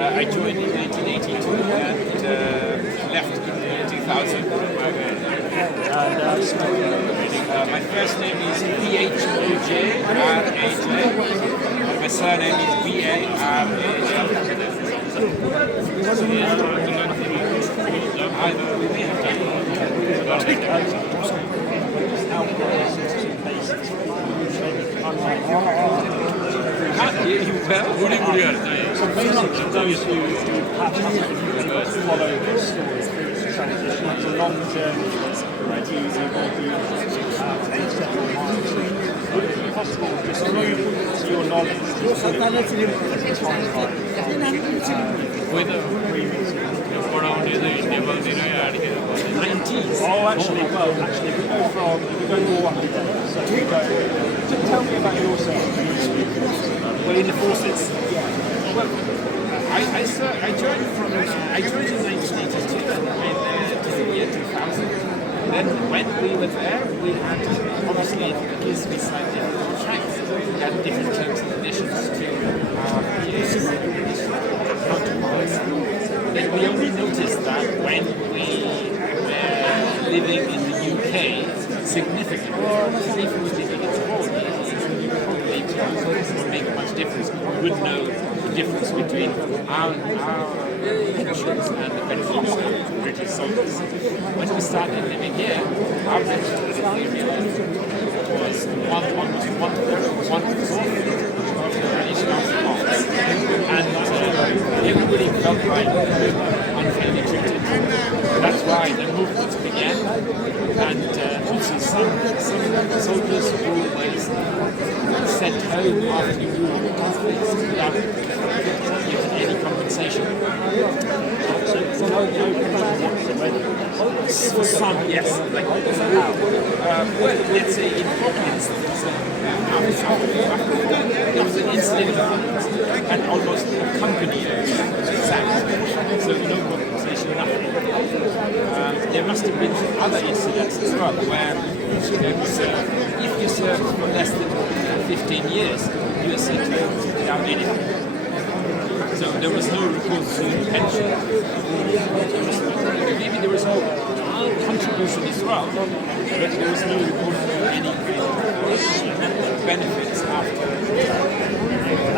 I joined in 1982 and left in 2000. My first name is Phojraj. My surname is So for those who perhaps haven't followed this story through its transition, it's a long journey where you will be several miles. Would it be possible just to your knowledge at the time Oh, actually, we go more up to date. So we go. Just tell me about yourself. Well, in the forces. Well, I joined in 1982 and went there to the year 2000. Then when we were there, we had obviously because we signed different contracts, we had different terms and conditions to our peers counterparts. Then we only noticed that when we were living in the UK significantly. If we were living in Poland, probably it would make much difference. We would know the difference between our pensions and the pensions of British soldiers. When we started living here, our pension was one-fourth of the British counterparts, and everybody felt like they were unfairly treated. That's why the movement began, and also some soldiers who were sent home after the war without any compensation. So no whatsoever. For some, yes. Like, well, let's say in Hopkins, there was an incident and almost a company sacked. So no compensation, nothing. There must have been other incidents as well where if you served for less than 15 years, you were sent home without anything. So there was no recourse to pension. Maybe there was no contribution as well, but there was no recourse to any benefits after.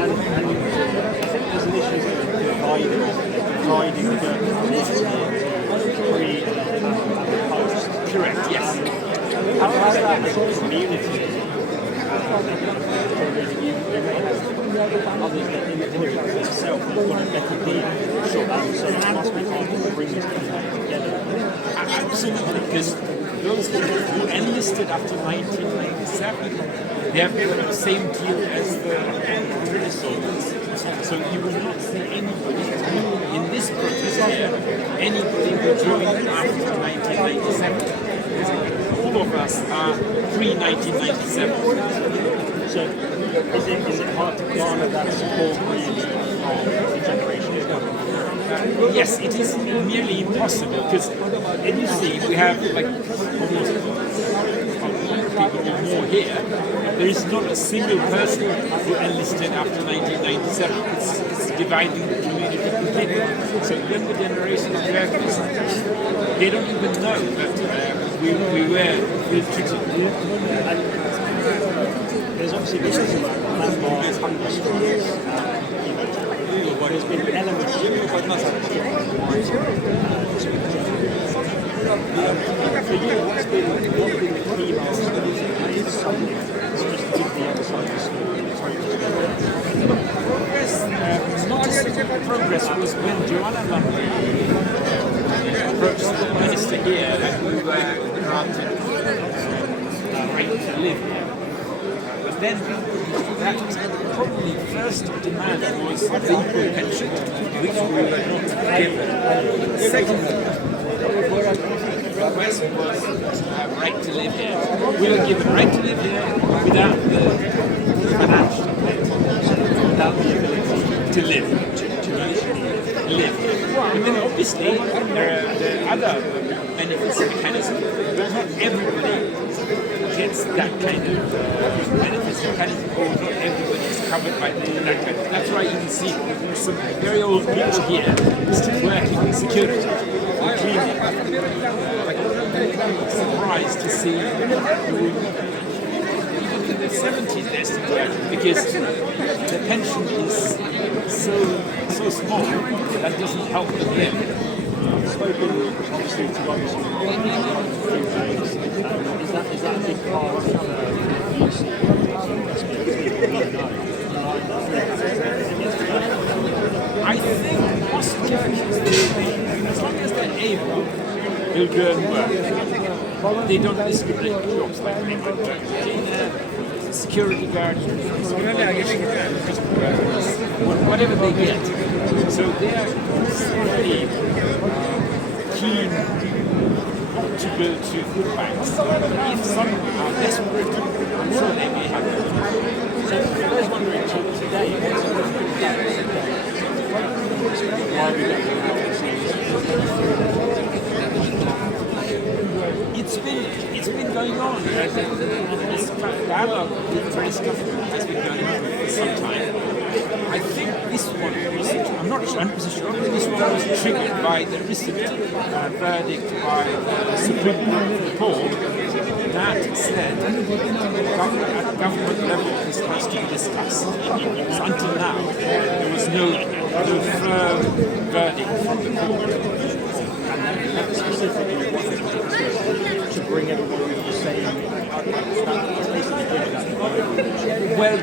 And I think there's an issue with dividing the pre and post. Correct, yes. How has that as a community? You may have others that individuals itself have got a better deal. So it must be hard to bring this together. Absolutely, because those who enlisted after 1997, they have the same deal as the British soldiers. So you will not see anybody in this protest here, anybody who joined after 1997. All of us are pre-1997. So is it hard to garner that support really from the generation of government? Yes, it is nearly impossible because initially we have like almost people or more here. There is not a single person who enlisted after 1997. It's dividing the community completely. So younger generations of workers, they don't even know that we were treated. there's obviously been some landmark hunger strikes. There's been elements of for you, what's been the key last Sunday? It's just to give the other side of the story. Progress was when Joanna Lumley approached the minister here and we were granted right to live here. But then that probably first demand was the equal pension, which we were not given. Second request was right to live here. We were given right to live here without the financial without the ability to live, to live. And then obviously there are other benefits and mechanisms, but not everybody gets that kind of benefits mechanism, or not everybody is covered by that kind of. That's why you can see some very old people here still working in security, in cleaning. I'm surprised to see in the 70s they're still working because the pension is so small that doesn't help them live. Spoken obviously to others who is that a big part of I think most churches, as long as they're able, will go and work. They don't discriminate jobs like they would cleaner, security guards, whatever they get. So they are certainly keen not to go to food banks. If some are desperate, I'm sure they may have. So I was wondering today, why we don't It's been going on. This dialogue with British government has been going on for some time. I think this one was, I'm not 100% sure, but this one was triggered by the recent verdict by the Supreme Court that said at government level this has to be discussed. So until now, there was no firm verdict from the court. specifically to bring everyone to the same. Well,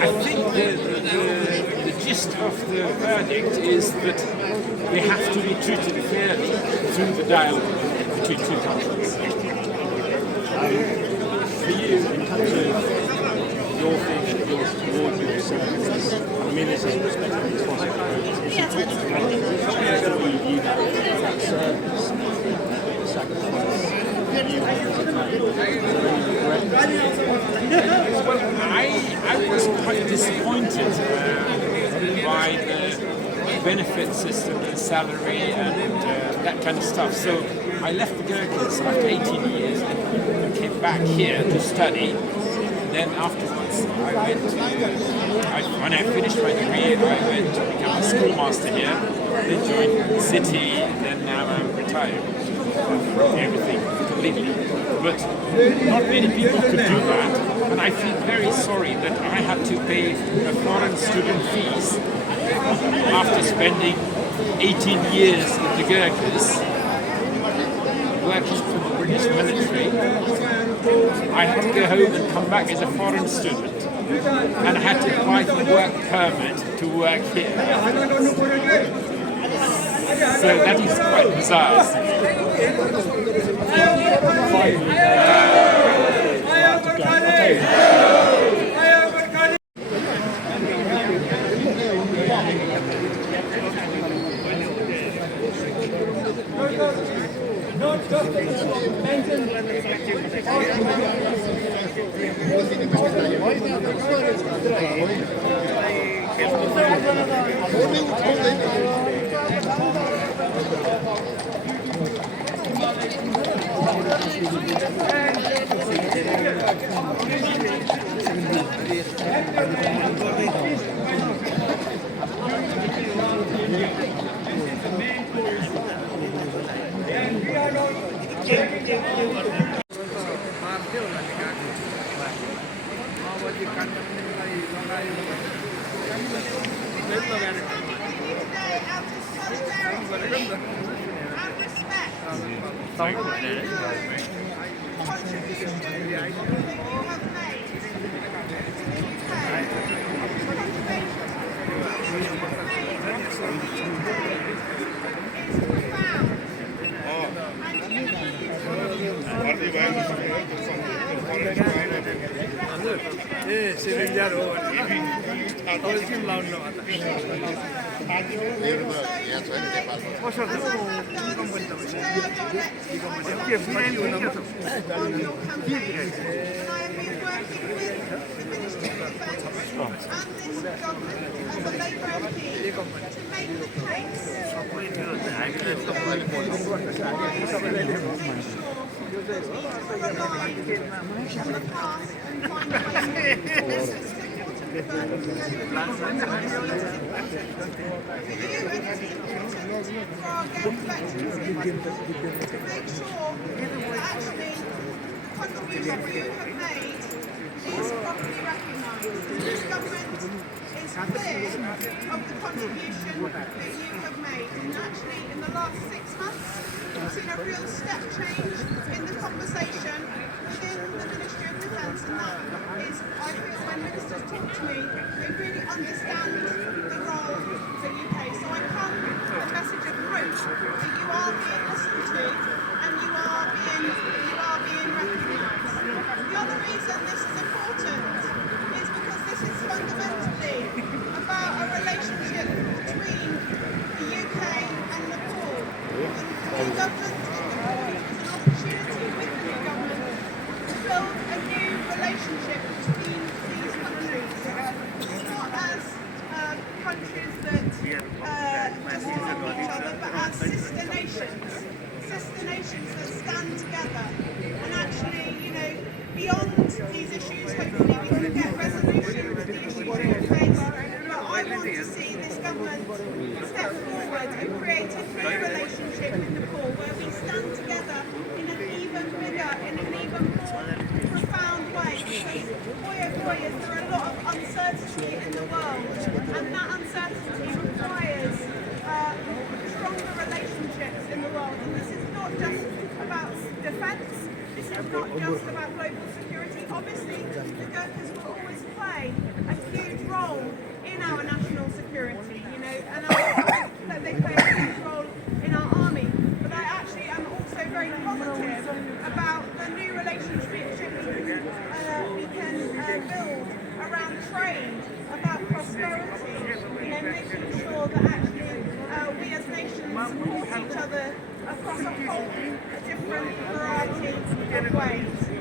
I think the gist of the verdict is that they have to be treated fairly through the dialogue between two countries. For you, in terms of your thinking towards your services, I mean, this is respecting responsibilities. It's important to know we view that service, the sacrifice, you as a man. Well, I was quite disappointed by the benefit system and salary and that kind of stuff. So I left the Gherkins after 18 years and came back here to study. Then afterwards, when I finished my degree, I went to become a schoolmaster here, then joined the city, then now I'm retired from everything completely. But not many people could do that, and I feel very sorry that I had to pay a foreign student fees after spending 18 years in the Gherkins, working for the British military. I had to go home and come back as a foreign student, and I had to apply for work permit to work here. So that is quite bizarre. across a whole different variety of ways.